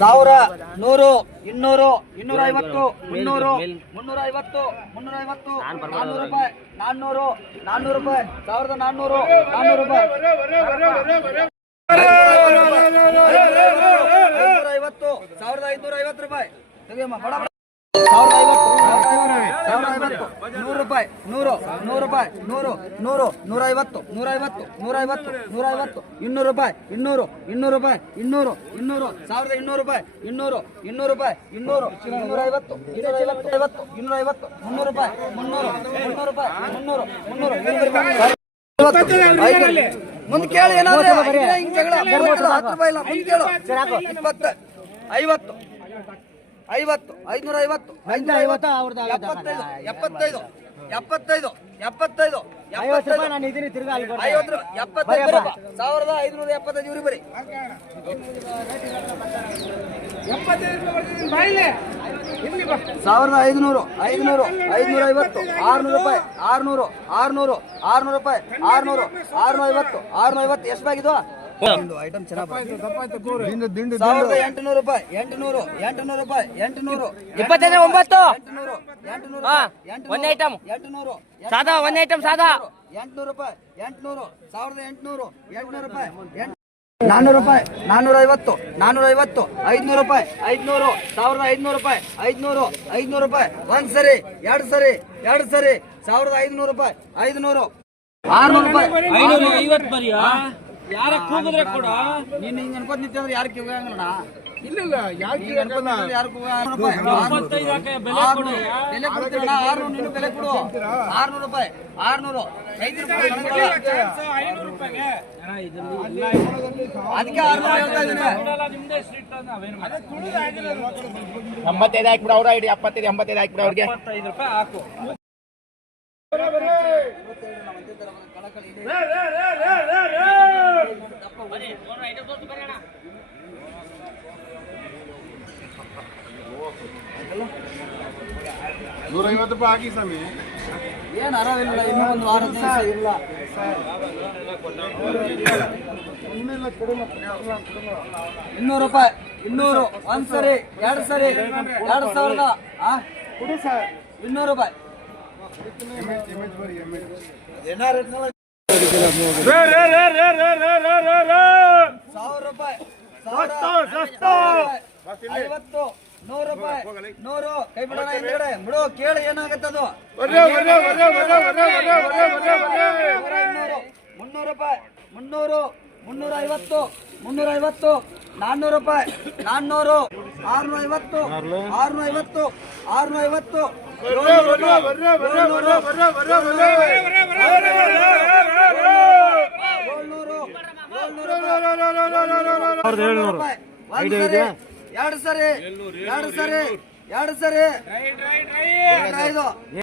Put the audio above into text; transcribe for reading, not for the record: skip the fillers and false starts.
ಸಾವಿರ, 100, 200, 250, 300, 350, 350, 400 ರೂಪಾಯಿ, 400, 400 ರೂಪಾಯಿ, 1400, 400 ರೂಪಾಯಿ, 550, 1550 ರೂಪಾಯಿ. ತೆಗೆಯಮ್ಮ ಬಡ ಬಡ. 1050, 100 ರೂಪಾಯಿ, 100, 100 ರೂಪಾಯಿ, 100, 100, 150, 150, 150, 150, 200 ರೂಪಾಯಿ, 200, 200 ರೂಪಾಯಿ, 200, 200, 1200 ರೂಪಾಯಿ, 200, 200 ರೂಪಾಯಿ, 200, 250, 250, 250, 300 ರೂಪಾಯಿ, 300, 300 ರೂಪಾಯಿ, 300, 300, ಮುಂದೆ ಕೇಳಿ ಏನಾದ್ರೆ ಹಿಂಗ್ ಜಗಳ 10 ರೂಪಾಯಿ ಇಲ್ಲ, ಮುಂದೆ ಕೇಳು 20, 50, 50, 550, 75, 75, 75, 75, 1575 ಇವ್ರಿ ಬರೀ 1500, 500, 550, 600 ರೂಪಾಯಿ, 600, 600, 600 ರೂಪಾಯಿ, 600, 650, 650 ಎಷ್ಟು ಬಾಗಿದ್ದು ಐಟಮ್ ಚೆನ್ನಾಗಿ 1800 ರೂಪಾಯಿ, 800, 800 ರೂಪಾಯಿ, 800, 25, 9 1 ಐಟಮ್ 800, ಸಾದಾ 1 ಐಟಮ್ ಸಾದಾ 800 ರೂಪಾಯಿ, 800, 1800, 800 ರೂಪಾಯಿ, 400 ರೂಪಾಯಿ, 450, 450, 500 ರೂಪಾಯಿ, 500, 1500 ರೂಪಾಯಿ, 500, 500 ರೂಪಾಯಿ, ಒಂದ್ ಸರಿ, ಎರಡು ಸರಿ, 1500 ರೂಪಾಯಿ, 500, 600 ರೂಪಾಯಿ, 550 ಬರಿಯ ಯಾರ ಕೂಗಿದ್ರೆ ಕೂಡ ನೀನು ಹಿಂಗ ಅನ್ಕೋತ ನಿಂತಂದ್ರೆ ಯಾರು ಕಿವಿಗಂಗಣ ಇಲ್ಲ ಯಾಕೆ ಯಾರು ಬೆಲೆ ಕೊಡ್ತೀರಣ್ಣ 600 ನೀನು ಬೆಲೆ ಕೊಡು 600 ರೂಪಾಯಿ 600 ಅದಕ್ಕೆ 600 ಹೇಳ್ತಾ ಇದ್ದೀನಿ 85 ಹಾಕ್ಬಿಡ ಅವ್ರ ಐಡಿ 75 85 ಹಾಕ್ಬಿಡ ಅವ್ರಿಗೆ 25 ರೂಪಾಯಿ ಹಾಕು ₹150 ಹಾಕಿ ಸ್ವಾಮಿ ಏನು ಅರವಿಲ್ಲ ಇನ್ನೂ ಒಂದು ವಾರ ದಿವಸ ಇಲ್ಲ 200 ರೂಪಾಯಿ 200 ಒಂದ್ ಸರಿ ಎರಡು ಸರಿ 2000 ಕೊಡಿ ಸರ್ 200 ರೂಪಾಯಿ 1000 ರೂಪಾಯಿ 50, 100 ರೂಪಾಯಿ 100 ಕೈ ಬಿಡೋಣ ಹಿಂದ್ಗಡೆ ಬಿಡು ಕೇಳಿ ಏನಾಗತ್ತದು 300 ರೂಪಾಯಿ 300, 350, 350, 400 ರೂಪಾಯಿ 400, 650, 650, 650, 700 ರೂಪಾಯಿ ಎರಡು ಸರಿ 2 ಸರಿ 2 ಸರಿ 2 ಸರಿ